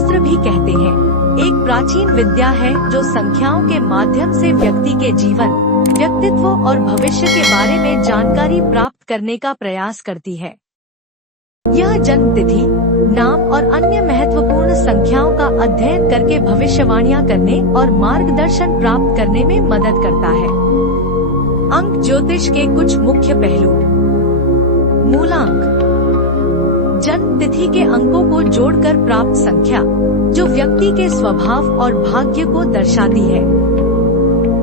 शास्त्र भी कहते हैं, एक प्राचीन विद्या है जो संख्याओं के माध्यम से व्यक्ति के जीवन, व्यक्तित्व और भविष्य के बारे में जानकारी प्राप्त करने का प्रयास करती है। यह जन्म तिथि, नाम और अन्य महत्वपूर्ण संख्याओं का अध्ययन करके भविष्यवाणियां करने और मार्गदर्शन प्राप्त करने में मदद करता है। अंक ज्योतिष के कुछ मुख्य पहलू। मूलांक, जन्म तिथि के अंकों को जोड़कर प्राप्त संख्या, जो व्यक्ति के स्वभाव और भाग्य को दर्शाती है।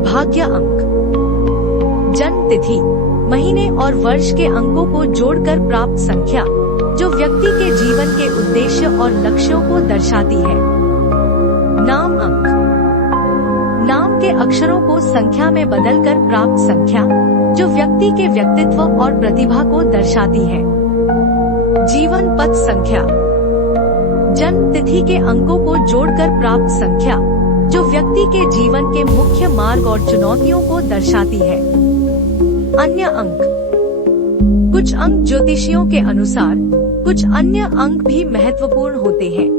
भाग्य अंक, जन्म तिथि, महीने और वर्ष के अंकों को जोड़कर प्राप्त संख्या, जो व्यक्ति के जीवन के उद्देश्य और लक्ष्यों को दर्शाती है। नाम अंक, नाम के अक्षरों को संख्या में बदलकर प्राप्त संख्या, जो व्यक्ति के व्यक्तित्व और प्रतिभा को दर्शाती है। जीवन पथ संख्या, जन्म तिथि के अंकों को जोड़कर प्राप्त संख्या, जो व्यक्ति के जीवन के मुख्य मार्ग और चुनौतियों को दर्शाती है। अन्य अंक, कुछ अंक ज्योतिषियों के अनुसार कुछ अन्य अंक भी महत्वपूर्ण होते हैं,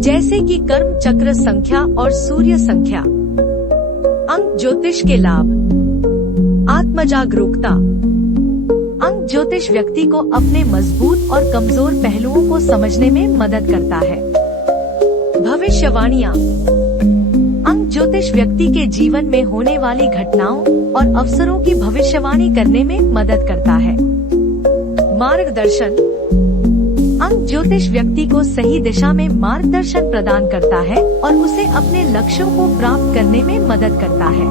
जैसे कि कर्म चक्र संख्या और सूर्य संख्या। अंक ज्योतिष के लाभ। आत्मजागरूकता, अंक ज्योतिष व्यक्ति को अपने मजबूत और कमजोर पहलुओं को समझने में मदद करता है। भविष्यवाणियां, अंक ज्योतिष व्यक्ति के जीवन में होने वाली घटनाओं और अवसरों की भविष्यवाणी करने में मदद करता है। मार्गदर्शन, अंक ज्योतिष व्यक्ति को सही दिशा में मार्गदर्शन प्रदान करता है और उसे अपने लक्ष्यों को प्राप्त करने में मदद करता है।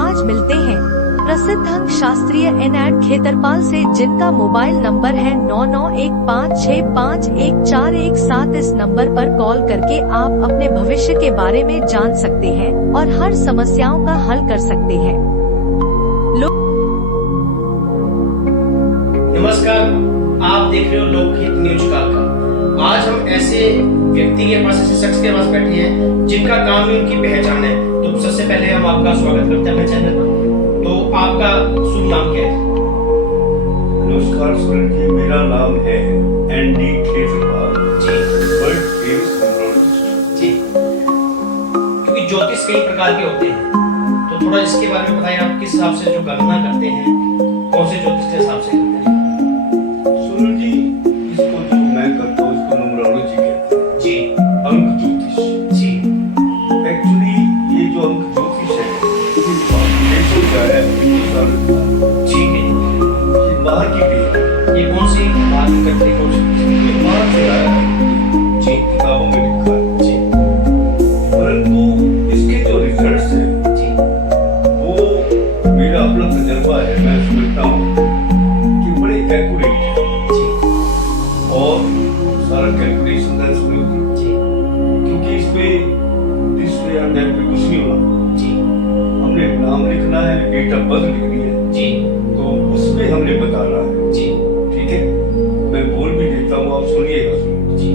आज मिलते हैं प्रसिद्ध अंक शास्त्रीय एनएड खेतरपाल से, जिनका मोबाइल नंबर है 9915651417। इस नंबर पर कॉल करके आप अपने भविष्य के बारे में जान सकते हैं और हर समस्याओं का हल कर सकते हैं। नमस्कार, आप देख रहे हो लोकहित न्यूज कार्यक्रम। आज हम ऐसे व्यक्ति के पास, ऐसे शख्स के पास बैठे हैं जिनका काम ही उनकी पहचान है। तो सबसे पहले हम आपका स्वागत करते हैं अपने चैनल पर। तो आपका शुभ नाम क्या है? नमस्कार सुरेश जी, मेरा नाम है एनडी खेतरपाल जी। वर्ल्ड फेमस न्यूमरोलॉजिस्ट जी। क्योंकि ज्योतिष कई प्रकार के होते हैं, तो थोड़ा इसके बारे में बताइए, आप किस हिसाब से जो गणना करते हैं, कौन से ज्योतिष के हिसाब से करते हैं? सुरेश जी, इसको जो मैं करता हूँ इसको न्यूमरोलॉजी कहते हैं जी। अंक ज्योतिष जी। एक्चुअली ये जो अंक ज्योतिष है देशों का है, हिंदुस्तान ठीक है। ये बाहर की भी है, ये कौन सी बात करते हैं? ये बाहर से आया है जी, किताबों में लिखा है जी। परंतु इसके जो रिजल्ट्स हैं जी। वो मेरा अपना तजर्बा है, मैं समझता हूँ कि बड़े एक्यूरेट है जी। और सारा कैलकुलेशन है इसमें जी। क्योंकि इसमें दिस वे और दैट वे कुछ नहीं होना। जी। हमने नाम लिखना है, डेट ऑफ बर्थ लिखनी है, जी। तो उसमें हमने बताना है। जी। ठीक है, मैं बोल भी देता हूँ, आप सुनिएगा। जी।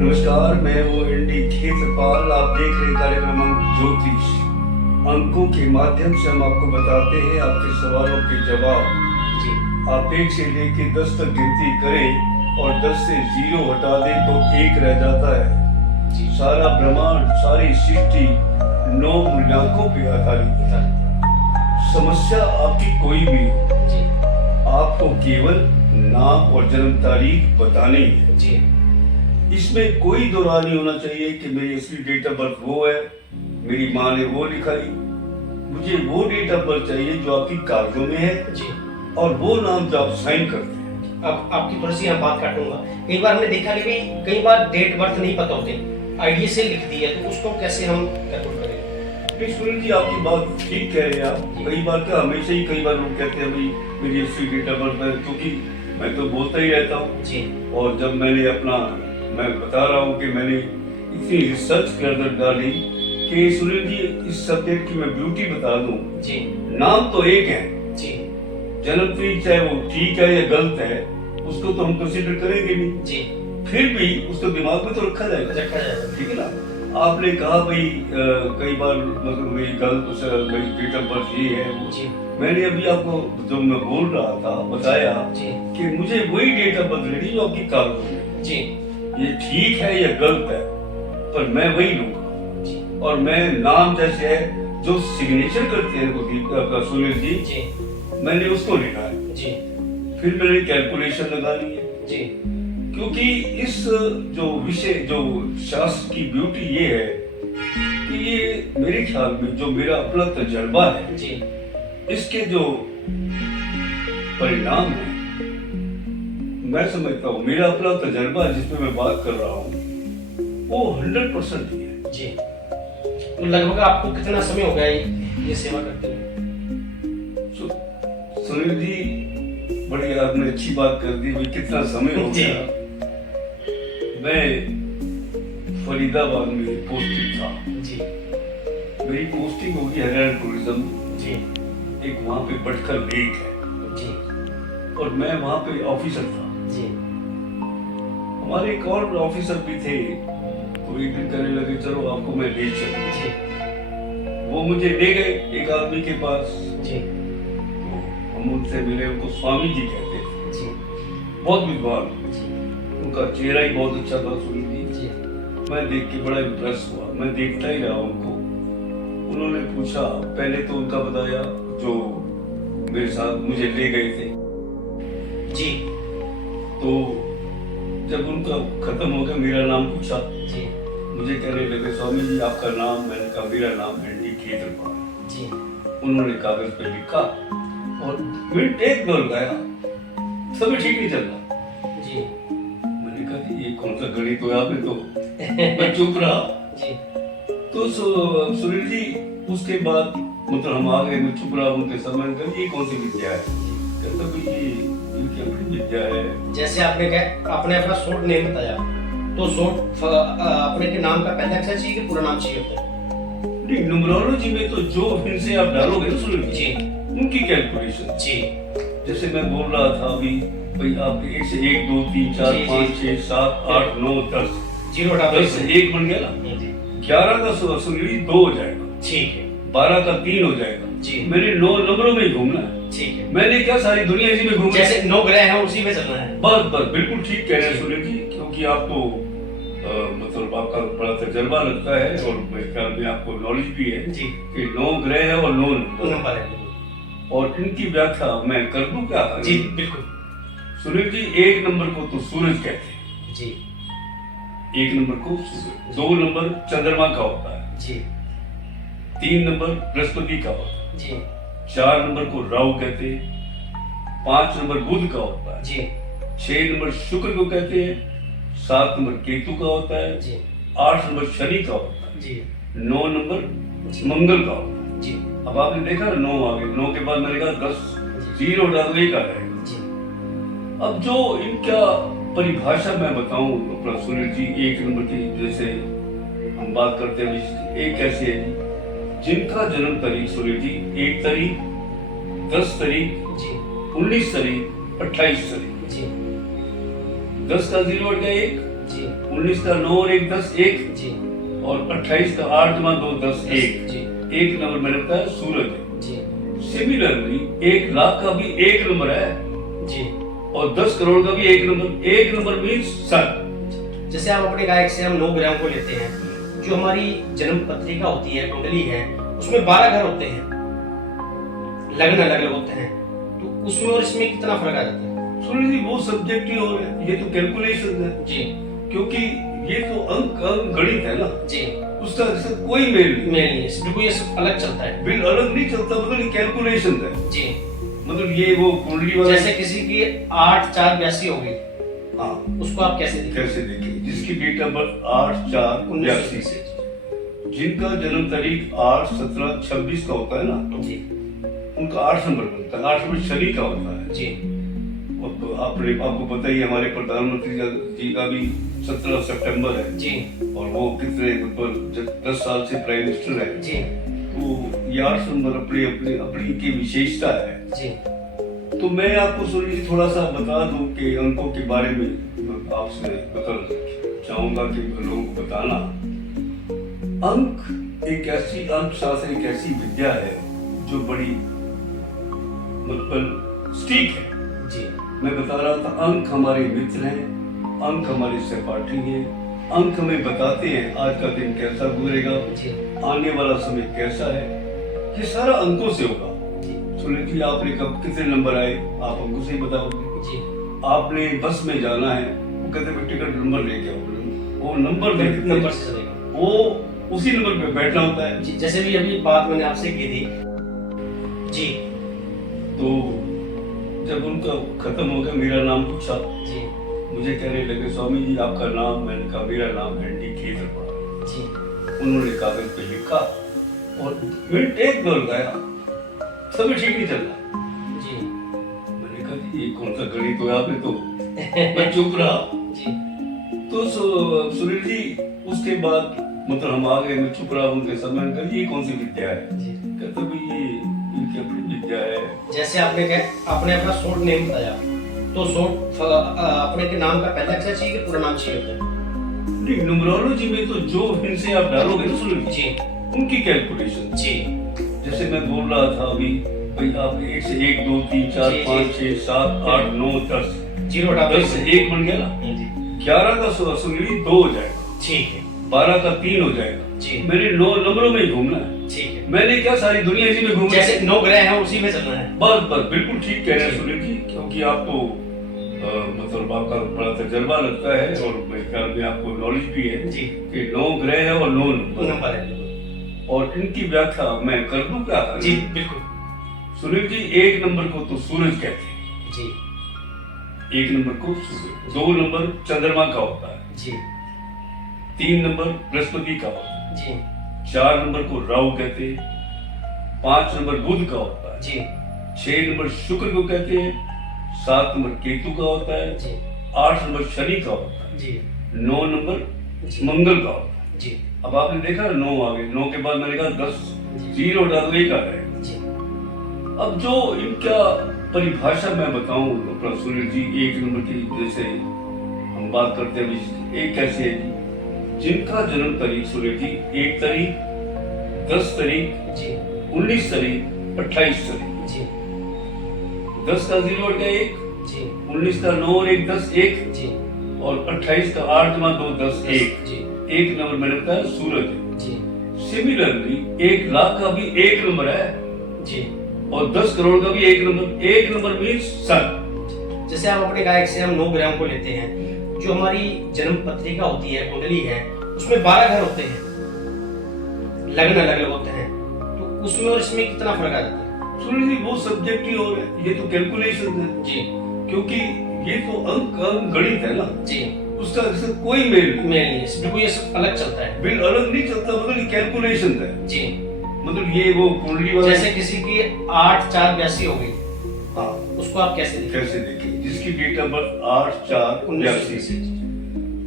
नमस्कार, मैं वो एनडी खेतरपाल, आप देख रहे कार्यक्रम अंक ज्योतिष। अंकों के माध्यम से हम आपको बताते हैं आपके सवालों के जवाब। जी। आप 1 से लेके 10 तक गिनती करें और 10 से 0 हटा दें तो 1 रह जाता है। जी। सारा ब्रह्मांड, सारी सृष्टि 9 मूल्यांकों पे आधारित है। समस्या आपकी कोई भी हो, जी। आपको केवल नाम और जन्म तारीख बतानी है। जी। इसमें कोई दो राय नहीं होना चाहिए कि मेरी असली डेट ऑफ बर्थ वो है, मेरी माँ ने वो लिखाई। मुझे वो डेट ऑफ बर्थ चाहिए जो आपकी कागजों में है जी। और वो नाम जो आप साइन करते हैं। अब आपकी थोड़ी सी यहाँ बात काटूंगा। कई बार हमने देखा कि भाई कई बार डेट बर्थ नहीं पता होते, आईडी से लिख दी है, तो उसको कैसे हम कैलकुलेट करें? सुनील जी, आपकी बात ठीक कह रहे हैं आप। कई बार क्या, हमेशा ही कई बार लोग कहते हैं भाई मेरी असली डेट ऑफ बर्थ है, क्योंकि मैं तो बोलता ही रहता हूँ। जी। और जब मैंने अपना, मैं बता रहा हूँ कि मैंने इतनी रिसर्च कर डाली कि सुनील जी इस सब्जेक्ट की मैं ब्यूटी बता दूं। जी। नाम तो एक है जी। जन्म तिथि चाहे वो ठीक है या गलत है, उसको तो हम कंसीडर करेंगे नहीं। जी। फिर भी उसको दिमाग में तो रखा जाएगा। ठीक है ना। आपने कहा भाई कई बार मतलब मेरी गलत मेरी डेट ऑफ बर्थ ये है वो। जी। मैंने अभी आपको जो मैं बोल रहा था बताया जी। कि मुझे वही डेट ऑफ बर्थ लेनी जो आपकी कागजों में। जी। ये ठीक है या गलत है, पर मैं वही लूंगा। और मैं नाम जैसे है जो सिग्नेचर करते हैं आपका सुनील जी, मैंने उसको लिखा है जी। फिर मैंने कैलकुलेशन लगा ली है जी, क्योंकि इस जो विषय जो शास्त्र की ब्यूटी ये है कि ये मेरे ख्याल में जो मेरा अपना तजर्बा है जी, इसके जो परिणाम है, मैं समझता हूँ मेरा अपना तजर्बा जिसमें मैं बात कर रहा हूँ वो 100% ही है जी। तो लगभग आपको कितना समय हो गया ये सेवा करते हुए? सुनील जी बड़ी आपने अच्छी बात कर दी, भाई कितना समय हो गया। मैं फरीदाबाद में पोस्टिंग था जी, मेरी पोस्टिंग होगी हरियाणा टूरिज्म जी, एक वहाँ पे बटकर लेक है जी, और मैं वहाँ पे ऑफिसर था जी। हमारे एक और ऑफिसर भी थे, तो एक दिन कहने लगे चलो आपको मैं ले चलूं जी। वो मुझे ले गए एक आदमी के पास जी, तो हम उनसे मिले, उनको स्वामी जी कहते थे जी, बहुत विद्वान जी, उनका चेहरा ही बहुत अच्छा था सुनील जी। मैं देख के बड़ा इम्प्रेस हुआ, मैं देखता ही रहा उनको। उन्होंने पूछा, पहले तो उनका बताया जो मेरे साथ मुझे ले गए थे जी, तो जब उनका खत्म हो गया मेरा नाम पूछा जी, मुझे कहने लगे स्वामी जी आपका नाम, मैंने कहा मेरा नाम है डी केतरपाल जी। उन्होंने कागज पे लिखा और मिनट एक दो लगाया, सब ठीक नहीं चल रहा जी। मैंने कहा जी ये कौन सा गणित हुआ आपने, तो मैं चुप रहा जी। तो सुनील जी उसके बाद मतलब हम आ गए, मैं चुप रहा उनके समय, ये कौन सी विद्या है? कहता भाई ये अपनी विद्या है। जैसे आपने अपना शॉर्ट नेम बताया, तो शॉर्ट अपने के नाम का पहला अक्षर चाहिए कि पूरा नाम चाहिए होता है? नहीं, न्यूमरोलॉजी में तो जो इनसे आप डालोगे ना सुनील जी, उनकी कैलकुलेशन जी। जैसे मैं बोल रहा था अभी, भाई आप 1 से 1 2 3 4 5 6 7 8 9 10 जीरो हटा 10 से 1 बन गया ना, 11 का सुनील 2 हो जाएगा, ठीक है, 12 का 3 हो जाएगा जी। मैंने 9 नंबरों में ही घूमना है, ठीक है। मैंने क्या सारी दुनिया इसी में घूमना है, जैसे 9 ग्रह हैं उसी में चलना है। बस बिल्कुल ठीक कह रहे हैं सुनील जी, क्योंकि आप तो मतलब आपका बड़ा तजर्बा लगता है और मेरे ख्याल में आपको नॉलेज भी है जी कि 9 ग्रह है और 9 नंबर है, और इनकी व्याख्या मैं कर दूं क्या? जी बिल्कुल। सुनील जी 1 नंबर को तो सूरज कहते हैं जी, 1 नंबर को सूरज, 2 नंबर चंद्रमा का होता है जी, 3 नंबर बृहस्पति का होता है जी, 4 नंबर को राहु कहते हैं, 5 नंबर बुध का होता है जी, 6 नंबर शुक्र को कहते हैं, 7 नंबर केतु का होता है जी, 8 नंबर शनि का होता है जी, 9 नंबर मंगल का होता है जी। अब आपने देखा 9 आ गए, 9 के बाद मैंने कहा 10 जीरो डाल एक आ रहेगा जी। अब जो इनका परिभाषा मैं बताऊं तो सुनील जी 1 नंबर की जैसे हम बात करते हैं, एक ऐसे है जी जिनका जन्म तारीख सुनील जी 1 तारीख 10 तारीख जी 19 तारीख 28 तारीख जी, 10 का 0 हट गया 1 जी, 19 का 9 और 1 10 1 जी, और 28 का 8 जमा 2 10 1 जी। 1 नंबर मैंने बताया सूरज है जी। सिमिलरली 1 लाख का भी 1 नंबर है जी, और 10 करोड़ का भी 1 नंबर, 1 नंबर मीन्स सन। जैसे आप अपने गायक से हम 9 ग्रहों को लेते हैं, जो हमारी जन्म पत्रिका होती है, कुंडली है, उसमें 12 घर होते हैं, लग्न अलग अलग होते हैं, तो उसमें और इसमें कितना फर्क आ जाता है? सुनील जी वो सब्जेक्ट ही हो रहा है, ये तो कैलकुलेशन है जी, क्योंकि ये तो अंक गणित है ना जी, उसका कोई मेल नहीं, बिल्कुल ये सब अलग चलता है, बिल अलग नहीं चलता, मतलब ये कैलकुलेशन है जी। मतलब ये वो कुंडली वाला जैसे किसी की 8 4 82 होगी, हाँ, उसको आप कैसे देखें? जिसकी डेट ऑफ बर्थ 8 4 82 से, जिनका जन्म तारीख 8 17 26 का होता है ना जी, उनका 8 नंबर बनता है, 8 नंबर शनि का होता है जी। और तो आपको पता ही हमारे प्रधानमंत्री जी का भी 17 सितंबर है जी, और वो कितने मतलब 10 साल से प्राइम मिनिस्टर है जी, तो ये 8 नंबर अपनी की विशेषता है जी। तो मैं आपको सुनिए थोड़ा सा बता दूं कि अंकों के बारे में आपसे बताना चाहूंगा कि लोगों को बताना। अंक एक ऐसी अंकशास्त्र एक ऐसी विद्या है जो बड़ी मतलब स्टीक है जी। मैं बता रहा था अंक हमारे मित्र हैं, अंक हमारे सहपाठी हैं, अंक हमें बताते हैं आज का दिन कैसा गुजरेगा, जी आने वाला समय कैसा है। ये सारा अंकों से होगा। जी सुनिए जी, आपने कब कितने नंबर आए आप हमको सही बताओगे। जी आपने बस में जाना है, वो कहते हैं टिकट नंबर लेके आओ, वो नंबर नंबर से चलेगा, वो उसी नंबर पे बैठना होता है। जी जैसे भी अभी बात मैंने आपसे की थी जी। तो जब उनका खत्म हो गया, मेरा नाम पूछा, जी मुझे कहने लगे स्वामी जी आपका नाम, मैंने कहा मेरा नाम एंडी केजरवाल। जी उन्होंने कागज पे लिखा और मिनट एक दो लगाया, सभी ठीक नहीं चल रहा। जी मैंने कहा जी ये कौन सा गणित हुआ आपने, तो मैं चुप रहा। जी तो सुनील जी उसके बाद मतलब हम आ गए, मैं चुप रहा उनके सामने। मैंने कहा ये कौन सी विद्या है, जी कहते भाई ये इनकी अपनी विद्या है। जैसे आपने अपना शॉर्ट नेम बताया, तो शॉर्ट अपने के नाम का पहला अक्षर चाहिए कि पूरा नाम चाहिए होता है? नहीं, न्यूमरोलॉजी में तो जो इनसे आप डालोगे ना सुनील जी उनकी कैलकुलेशन। जी जैसे मैं बोल रहा था अभी, भाई आप 1 से 1 2 3 4 जी, 5 6 7 8 9 10 जीरो हटा 10 से 1 बन गया ना, जी 11 का सुनील 2 हो जाएगा, ठीक है 12 का 3 हो जाएगा। जी मैंने 9 नंबरों में ही घूमना है। ठीक है, मैंने क्या सारी दुनिया इसी में घूमना जैसे है। 9 ग्रह हैं उसी में चलना है। बस बस बिल्कुल ठीक कह रहे हैं जी। सुनील जी, क्योंकि आप तो मतलब आपका बड़ा तजर्बा लगता है और मेरे ख्याल में आपको नॉलेज भी है जी कि 9 ग्रह है और 9 वो नंबर, नंबर है बिल्कुल। और इनकी व्याख्या मैं कर दूं क्या? जी बिल्कुल सुनील जी 1 नंबर को तो सूरज कहते हैं, जी 1 नंबर को सूरज, 2 नंबर चंद्रमा का होता है, जी 3 नंबर बृहस्पति का होता है, जी 4 नंबर को राहु कहते हैं, 5 नंबर बुध का होता है, जी 6 नंबर शुक्र को कहते हैं, 7 नंबर केतु का होता है, जी 8 नंबर शनि का होता है, जी 9 नंबर जी मंगल का होता है। जी अब आपने देखा 9 आ गए, 9 के बाद मैंने कहा 10 जी। जीरो हटा दो 1 आ जाएगा। जी अब जो इनका परिभाषा मैं बताऊं अपना सुनील जी, 1 नंबर की जैसे हम बात करते हैं, एक कैसे है जी जिनका जन्म तारीख सुनील जी 1 तारीख 10 तारीख जी 19 तारीख 28 तारीख, जी 10 का 0 हट गया 1, जी 19 का 9 और 1 10 1, जी और 28 का 8 जमा 2 10 1। जी 1 नंबर मैंने बताया सूरज है। जी सिमिलरली 1 लाख का भी 1 नंबर है जी और 10 करोड़ का भी 1 नंबर। 1 नंबर मीन्स सन। जैसे आप अपने गायक से हम 9 ग्रहों को लेते हैं, जो हमारी जन्म पत्रिका होती है, कुंडली है, उसमें 12 घर होते हैं, लग्न अलग अलग होते हैं, तो उसमें और इसमें कितना फर्क आ जाता है? सुनिए जी वो सब्जेक्ट ही और है, ये तो कैलकुलेशन है, जी क्योंकि ये तो अंक गणित है ना, जी उसका इससे कोई मेल नहीं, मेल नहीं है, बिल्कुल ये सब अलग चलता है। बिल अलग नहीं चलता, मतलब ये कैलकुलेशन है, जी मतलब ये वो कुंडली वाला जैसे किसी की 8 4 82 हो गई, हाँ उसको आप कैसे देखें? कैसे देखें, जिसकी डेट ऑफ बर्थ 8 4 82,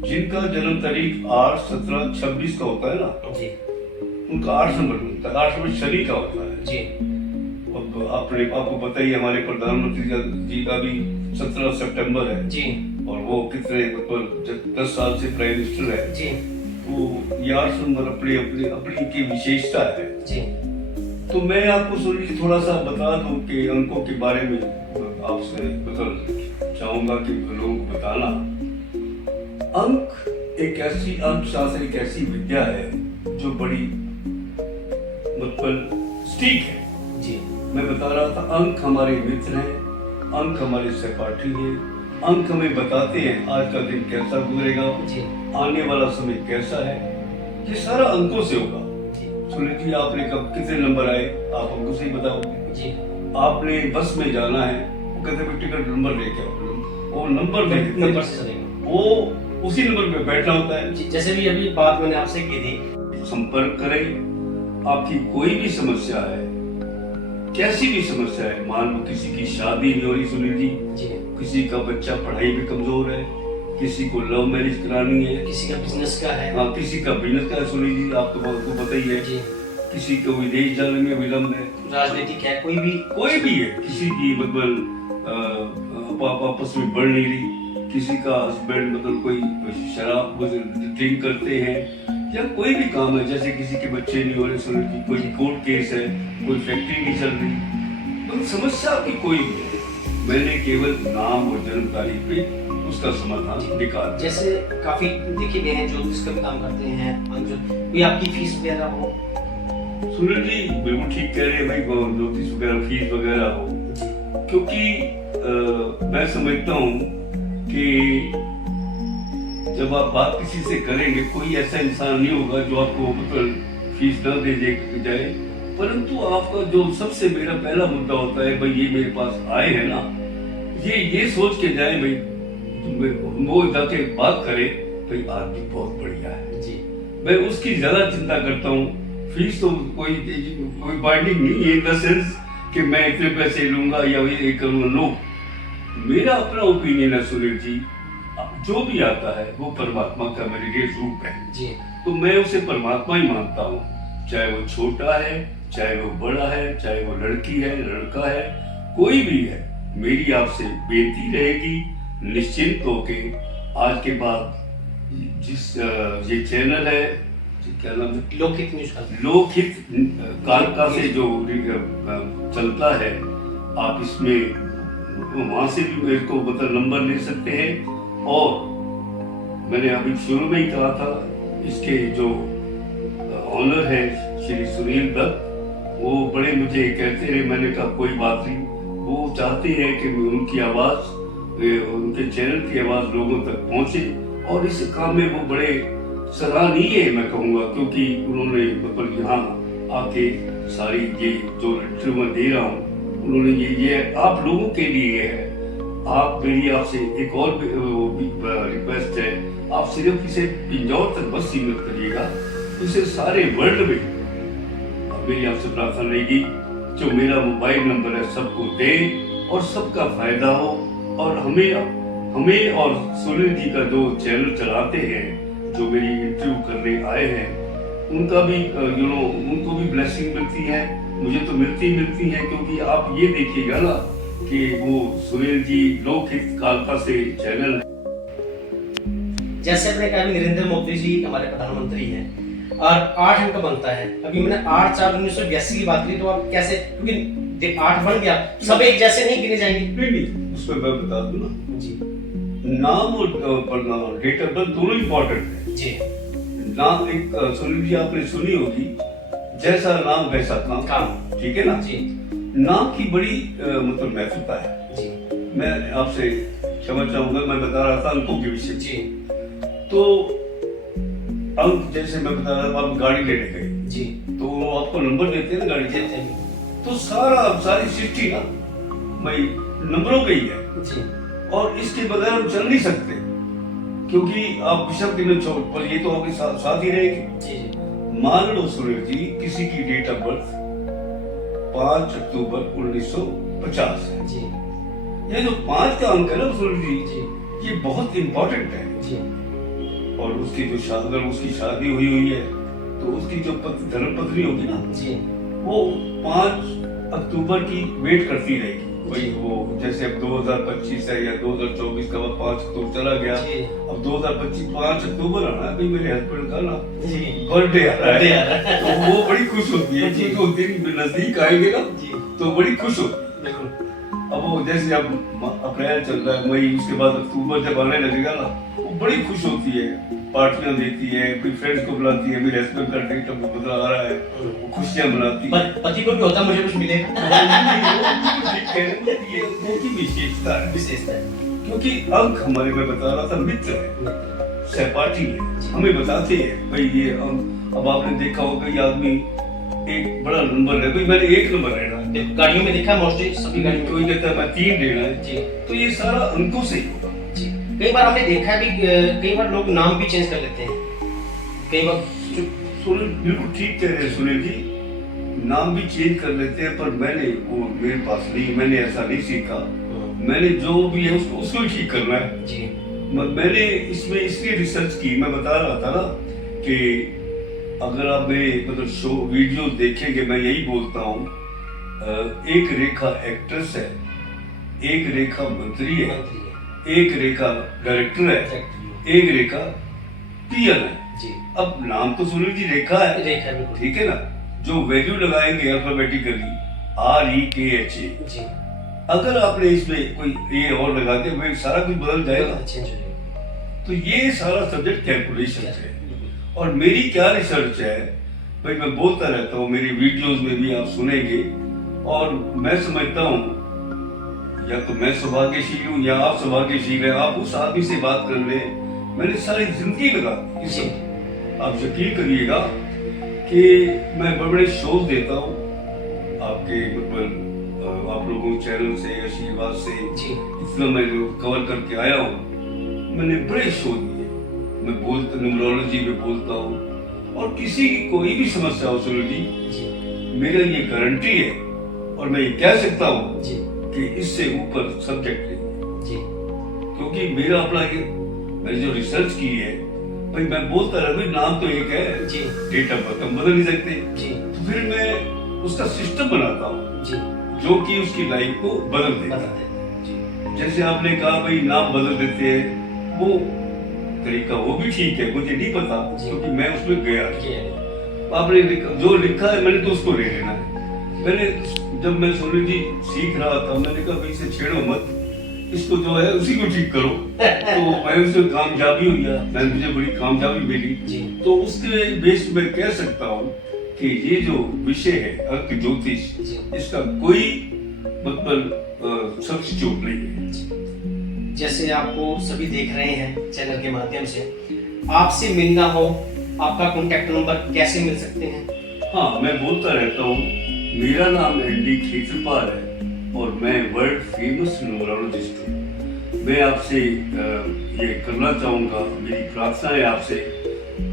जिनका जन्म तारीख 8 17 26 का होता है ना, जी उनका 8 नंबर मिलता है, 8 नंबर शनि का होता है। जी अब आपको पता ही है, हमारे प्रधानमंत्री जी का भी 17 सितंबर है जी और वो कितने मतलब 10 साल से प्राइम मिनिस्टर है, जी तो ये 8 नंबर अपनी अपनी अपनी की विशेषता है। जी तो मैं आपको सुनिए थोड़ा सा बता दूं कि अंकों के बारे में आपसे बता चाहूंगा कि लोगों को बताना। अंक एक ऐसी अंक शास्त्र एक ऐसी विद्या है जो बड़ी मतलब स्टीक है। जी मैं बता रहा था अंक हमारे मित्र हैं, अंक हमारे सहपाठी हैं, अंक हमें बताते हैं आज का दिन कैसा गुजरेगा, जी आने वाला समय कैसा है। ये सारा अंकों से होगा। जी सुनिए जी आपने कब कितने नंबर आए आप हमको सही बताओगे। जी आपने बस में जाना है, वो कहते हैं टिकट नंबर लेके आओ, वो नंबर नंबर से चलेगा, वो उसी नंबर पे बैठना होता है। जी जैसे भी अभी बात मैंने आपसे की थी। संपर्क करें, आपकी कोई भी समस्या है, कैसी भी समस्या है, मान लो किसी की शादी नहीं हो रही सुनील जी, जी किसी का बच्चा पढ़ाई में कमजोर है, किसी को लव मैरिज करानी है, किसी का बिजनेस का है, हाँ किसी का बिजनेस का है सुनील जी, आपको पता ही है, जी किसी को विदेश जाने में विलम्ब है, राजनीतिक है, कोई भी है, किसी की मतलब आपस में बढ़ नहीं रही, किसी का हस्बैंड मतलब कोई शराब ड्रिंक करते हैं, या कोई भी काम है, जैसे किसी के बच्चे नहीं हो रहे सुनील जी, कोई कोर्ट केस है, कोई फैक्ट्री नहीं चल रही, तो समस्या आपकी कोई नहीं है। मैंने केवल नाम और जन्म तारीख पे उसका समाधान निकाल। जैसे काफी देखे गए हैं ज्योतिष का भी काम करते हैं, कोई आपकी फीस वगैरह हो? सुनील जी बिल्कुल ठीक कह रहे हैं भाई, ज्योतिष वगैरह फीस वगैरह हो, क्योंकि मैं समझता हूँ कि जब आप बात किसी से करेंगे, कोई ऐसा इंसान नहीं होगा जो आपको मतलब फीस न दे जाए, परंतु आपका जो सबसे मेरा पहला मुद्दा होता है भाई, ये मेरे पास आए हैं ना, ये सोच के जाए भाई, वो जाके बात करे भाई आदमी बहुत बढ़िया है जी, मैं उसकी ज्यादा चिंता करता हूँ। फीस तो कोई बाइंडिंग नहीं है इन द सेंस कि मैं इतने पैसे लूंगा या ये करूंगा, नो। मेरा अपना ओपिनियन है सुनील जी, जो भी आता है वो परमात्मा का मेरे लिए रूप है जी, तो मैं उसे परमात्मा ही मानता हूँ, चाहे वो छोटा है, चाहे वो बड़ा है, चाहे वो लड़की है, लड़का है, कोई भी है। मेरी आपसे बेनती रहेगी, निश्चिंत होके आज के बाद जिस ये चैनल है, क्या नाम है, लोकहित कालका से जो चलता है, आप इसमें वहां से भी मेरे को मतलब नंबर ले सकते हैं। और मैंने अभी शुरू में ही कहा था, इसके जो ऑनर है श्री सुनील दत्त, वो बड़े मुझे कहते रहे, मैंने कहा कोई बात नहीं, वो चाहते हैं कि उनकी आवाज, उनके चैनल की आवाज लोगों तक पहुंचे, और इस काम में वो बड़े सराहनीय है मैं कहूँगा, क्योंकि उन्होंने मतलब यहाँ आके सारी ये जो इंटरव्यू मैं दे रहा हूँ, उन्होंने ये आप लोगों के लिए है। आप मेरी आपसे एक और रिक्वेस्ट है, आप सिर्फ इसे पिंजौर तक बस सीमित करिएगा, इसे सारे वर्ल्ड में मेरी आपसे प्रार्थना रहेगी, जो मेरा मोबाइल नंबर है सबको दें और सबका फायदा हो। और हमें और सुनील जी का जो चैनल चलाते हैं, जो मेरी इंटरव्यू करने आए हैं, उनका भी उनको भी ब्लेसिंग मिलती है, मुझे तो मिलती है, क्योंकि आप ये देखिएगा ना कि वो सुनील जी लोकहित कालका से चैनल है। जैसे आपने कहा नरेंद्र मोदी जी हमारे प्रधानमंत्री हैं और 8 अंक बनता है, अभी मैंने 8/4/1982 की बात की, तो आप कैसे, क्योंकि 8 बन गया, सब एक जैसे नहीं गिने जाएंगे? नहीं, उसमें मैं बता दूं ना जी, नाम और डेट ऑफ बर्थ दोनों इंपॉर्टेंट है जी। नाम एक सुनील जी आपने सुनी होगी, जैसा नाम वैसा काम, ठीक है ना जी। नाम की बड़ी मतलब महत्वता है जी। मैं आपसे क्षमा चाहूंगा, मैं बता रहा था अंकों के विषय जी। तो अंक जैसे मैं बता रहा था, आप गाड़ी लेने गए जी, तो वो आपको नंबर देते हैं ना गाड़ी के, तो सारी सृष्टि ना भाई नंबरों पे ही है जी। और इसके बगैर हम चल नहीं सकते, क्योंकि आप विषम के छोड़ पर ये तो आपके साथ ही रहेगी जी। मान लो सुनील जी किसी की डेट ऑफ बर्थ 5 अक्टूबर 1950 है जी, ये जो 5 का अंक है ना सुनील जी, ये बहुत इंपॉर्टेंट है जी। और उसकी जो अगर उसकी शादी हुई है, तो उसकी जो धर्म पत्नी होगी ना जी, वो 5 अक्टूबर की वेट करती रहेगी भाई। वो जैसे अब 2025 है या 2024 का 5 अक्टूबर चला गया, अब 2025 5 अक्टूबर आना है भाई, मेरे हस्बैंड का ना बर्थडे आ रहा है, तो वो बड़ी खुश होती है कि वो दिन नजदीक आएंगे ना, तो बड़ी खुश होती है। अब वो जैसे अब अप्रैल चल रहा है, मई, उसके बाद अक्टूबर जब आने लगेगा ना, वो बड़ी खुश होती है, पार्टियां देती है, अपने फ्रेंड्स को बुलाती है, मेरे हस्बैंड का डेट ऑफ बर्थ आ रहा है, वो खुशियां मनाती है। पति को भी होता मुझे कुछ मिलेगा, ये उनकी विशेषता है, क्योंकि अंक हमारे में बता रहा था मित्र है, सहपाठी है, हमें बताते हैं भाई ये अंक। अब आपने देखा होगा ये आदमी एक बड़ा नंबर है भाई, मैंने 1 नंबर लेना है, गाड़ियों में देखा मोस्टली सभी गाड़ियों में, कोई कहता है मैं 3 लेना है जी, तो ये सारा अंकों से ही होगा जी। कई बार हमने देखा भी, कई बार लोग नाम भी चेंज कर लेते हैं, कई बार सुनील बिल्कुल ठीक कह रहे हैं सुनील जी, नाम भी चेंज कर लेते हैं, पर मैंने वो मेरे पास नहीं, मैंने ऐसा नहीं सीखा, मैंने जो भी है उसको ही ठीक करना है जी। मैंने इसमें इसलिए रिसर्च की, मैं बता रहा था ना कि अगर आप मेरे मतलब शो वीडियो देखेंगे, मैं यही बोलता हूँ, एक रेखा एक्ट्रेस है, एक रेखा मंत्री है, एक रेखा डायरेक्टर है, एक रेखा पीएन है जी। अब नाम तो सुनील जी रेखा है, ठीक है ना, जो वैल्यू लगाएंगे अल्फाबेटिकली REKHA जी, अगर आपने इसमें कोई ये और लगा के भाई सारा कुछ बदल जाएगा, चेंज हो जाएगा। तो ये सारा सब्जेक्ट कैलकुलेशन है। और मेरी क्या रिसर्च है भाई, मैं बोलता रहता हूँ, मेरी वीडियोस में भी आप सुनेंगे। और मैं समझता हूँ या तो मैं सौभाग्यशील हूँ या आप सौभाग्यशील है, आप उस आदमी से बात कर ले। मैंने सारी जिंदगी लगा दी इसे। आप यकीन करिएगा कि मैं बड़े बड़े शोज देता हूँ आपके मतलब आप लोगों चैनल से आशीर्वाद से इतना मैं जो कवर करके आया हूँ। मैंने बड़े शो दिए, मैं बोलता न्यूमरोलॉजी में बोलता हूँ। और किसी की कोई भी समस्या हो सुनील जी, मेरा ये गारंटी है और मैं ये कह सकता हूँ कि इससे ऊपर सब्जेक्ट नहीं। क्योंकि मेरा अपना मैंने जो रिसर्च की है भाई, मैं बोलता रहा भाई नाम तो एक है, डेट ऑफ बर्थ हम बदल नहीं सकते। तो फिर मैं उसका सिस्टम बनाता हूँ जो कि उसकी लाइफ को बदल देता है। जैसे आपने कहा भाई नाम बदल देते हैं, वो तरीका वो भी ठीक है, मुझे नहीं पता क्योंकि मैं उसमें गया। आपने जो लिखा है मैंने तो उसको ले लेना है। मैंने जब मैं सोनी जी सीख रहा था, मैंने कहा भाई इसे छेड़ो मत, इसको जो है उसी को ठीक करो। तो मैं उससे कामयाबी हुई, मैं मुझे बड़ी कामयाबी मिली। तो उसके बेस में कह सकता हूँ कि ये जो विषय है अंक ज्योतिष, इसका कोई मतलब सब्स्टिट्यूट नहीं है। जैसे आपको सभी देख रहे हैं चैनल के माध्यम से, आपसे मिलना हो, आपका कॉन्टैक्ट नंबर कैसे मिल सकते हैं? हाँ, मैं बोलता रहता हूँ, मेरा नाम एनडी खेत्रपाल है और मैं वर्ल्ड फेमस न्यूमरोलॉजिस्ट हूँ। मैं आपसे ये करना चाहूँगा, मेरी प्रार्थना है आपसे,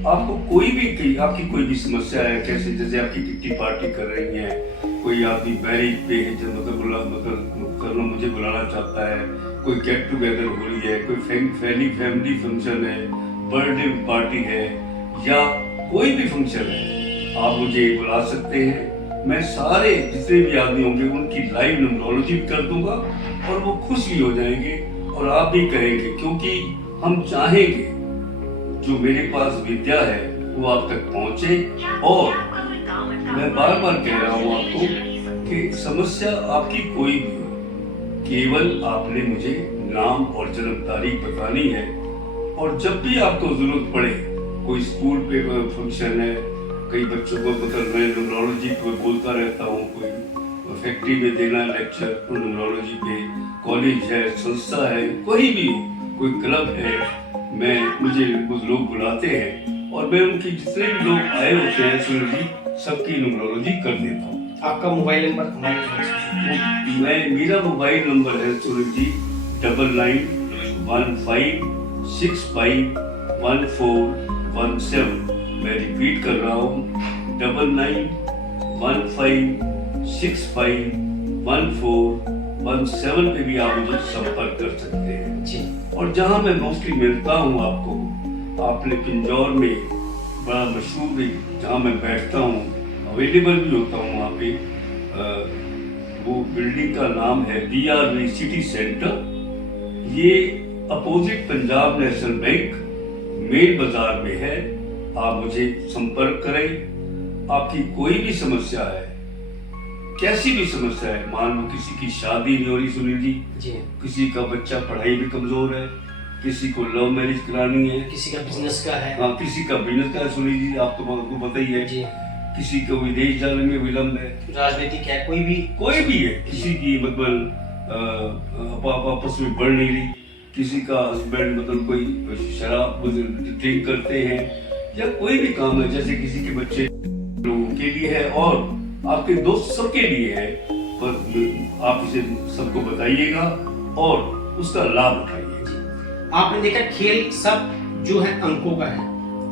आपको कोई भी आपकी कोई भी समस्या है, कैसे जैसे आपकी किट्टी पार्टी कर रही है, कोई आदमी मैरिज पे मतलब करना मुझे बुलाना चाहता है, कोई गेट टुगेदर हो रही है, कोई फैमिली फंक्शन है, बर्थडे पार्टी है या कोई भी फंक्शन है, आप मुझे बुला सकते हैं। मैं सारे जितने भी आदमी होंगे उनकी लाइव न्यूमरोलॉजी भी कर दूंगा और वो खुश भी हो जाएंगे और आप भी कहेंगे, क्योंकि हम चाहेंगे जो मेरे पास विद्या है वो आप तक पहुंचे। और मैं बार बार कह रहा हूँ आपको कि समस्या आपकी कोई भी हो, केवल आपने मुझे नाम और जन्म तारीख बतानी है। और जब भी आपको जरूरत पड़े, कोई स्कूल पे फंक्शन है, कई बच्चों को मतलब मैं न्यूमरोलॉजी को बोलता रहता हूँ, कोई फैक्ट्री में देना लेक्चर न्यूमरोलॉजी पे, कॉलेज है, संस्था है, कोई भी कोई क्लब है, मुझे कुछ लोग बुलाते हैं और मैं उनकी जितने भी लोग आए होते हैं सुनील जी, सबकी न्यूमरोलॉजी कर देता हूँ। आपका मोबाइल नंबर? मेरा मोबाइल नंबर है सुनील जी 9915651417। मैं रिपीट कर रहा हूँ 9915651417 पे भी आप मुझे संपर्क कर सकते हैं जी। और जहाँ मैं मोस्टली मिलता हूँ आपको, आपने पिंजौर में बड़ा मशहूर जहाँ मैं बैठता हूँ, अवेलेबल भी होता हूँ वहाँ पे, वो बिल्डिंग का नाम है DRV सिटी सेंटर। ये opposite Punjab national bank main बाजार में है। आप मुझे संपर्क करें। आपकी कोई भी समस्या है, कैसी भी समस्या है, मान लो किसी की शादी नहीं हो रही सुनील जी, किसी का बच्चा पढ़ाई में कमजोर है, किसी को लव मैरिज करानी है, किसी का बिजनेस का है, हाँ किसी का बिजनेस का है सुनील जी, आपको पता ही है, किसी को विदेश जाने में विलम्ब है, राजनीतिक है, कोई भी है, किसी की मतलब आपस में बढ़ नहीं रही, किसी का हस्बैंड मतलब कोई शराब ड्रिंक करते हैं, या कोई भी काम है, जैसे किसी के बच्चे लोगों के लिए है और आपके दोस्त सबके लिए है। पर आप इसे सबको बताइएगा और उसका लाभ उठाइए। आपने देखा खेल सब जो है अंकों का है,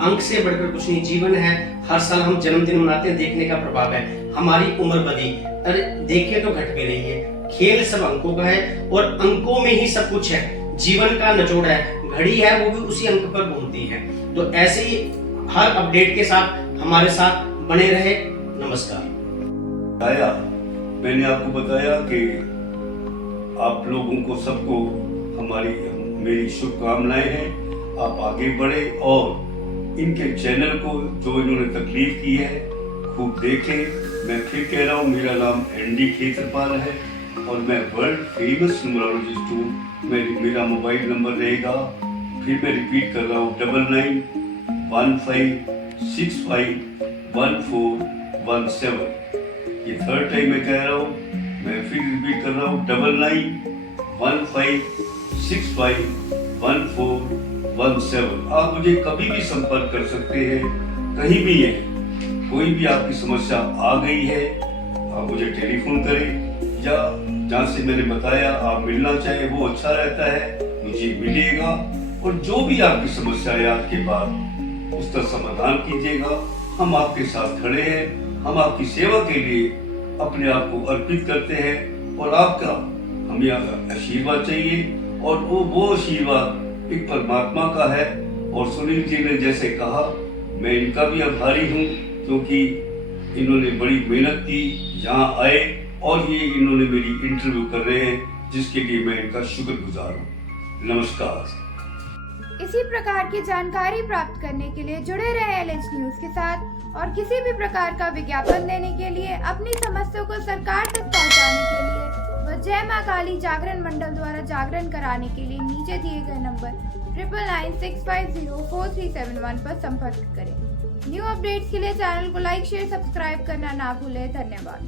अंक से बढ़कर कुछ नहीं। जीवन है, हर साल हम जन्मदिन मनाते हैं, देखने का प्रभाव है, हमारी उम्र बढ़ी, अरे देखिए तो घट भी रही है। खेल सब अंकों का है और अंकों में ही सब कुछ है, जीवन का निचोड़ है, घड़ी है वो भी उसी अंक पर घूमती है। तो ऐसे ही हर अपडेट के साथ हमारे साथ बने रहे। नमस्कार। मैंने आपको बताया कि आप लोगों को सबको मेरी शुभकामनाएं हैं। आप आगे बढ़े और इनके चैनल को जो इन्होंने तकलीफ की है खूब देखें। मैं फिर कह रहा हूँ, मेरा नाम एनडी खेत्रपाल है और मैं वर्ल्ड फेमस न्यूमरोलॉजिस्ट हूँ। मेरा मोबाइल नंबर रहेगा, फिर मैं रिपीट कर रहा हूँ, 9915651417। ये थर्ड टाइम मैं कह रहा हूँ, मैं फिर रिपीट कर रहा हूँ, 9915651417। आप मुझे कभी भी संपर्क कर सकते हैं, कहीं भी हैं। कोई भी आपकी समस्या आ गई है, आप मुझे टेलीफोन करें, या जहाँ से मैंने बताया आप मिलना चाहे वो अच्छा रहता है, मुझे मिलिएगा। और जो भी आपकी समस्या है आज के बाद, उसका समाधान कीजिएगा। हम आपके साथ खड़े हैं, हम आपकी सेवा के लिए अपने आप को अर्पित करते हैं। और आपका हमें आशीर्वाद चाहिए, और वो आशीर्वाद एक परमात्मा का है। और सुनील जी ने जैसे कहा, मैं इनका भी आभारी हूँ, क्योंकि इन्होंने बड़ी मेहनत की, यहाँ आए और ये इन्होंने मेरी इंटरव्यू कर रहे हैं, जिसके लिए मैं इनका शुक्रगुजार हूँ। नमस्कार। इसी प्रकार की जानकारी प्राप्त करने के लिए जुड़े रहे LH न्यूज के साथ, और किसी भी प्रकार का विज्ञापन देने के लिए, अपनी समस्या को सरकार तक पहुंचाने के लिए व जय मां काली जागरण मंडल द्वारा जागरण कराने के लिए नीचे दिए गए नंबर 9996504371 पर संपर्क करें। न्यू अपडेट्स के लिए चैनल को लाइक, शेयर, सब्सक्राइब करना ना भूलें। धन्यवाद।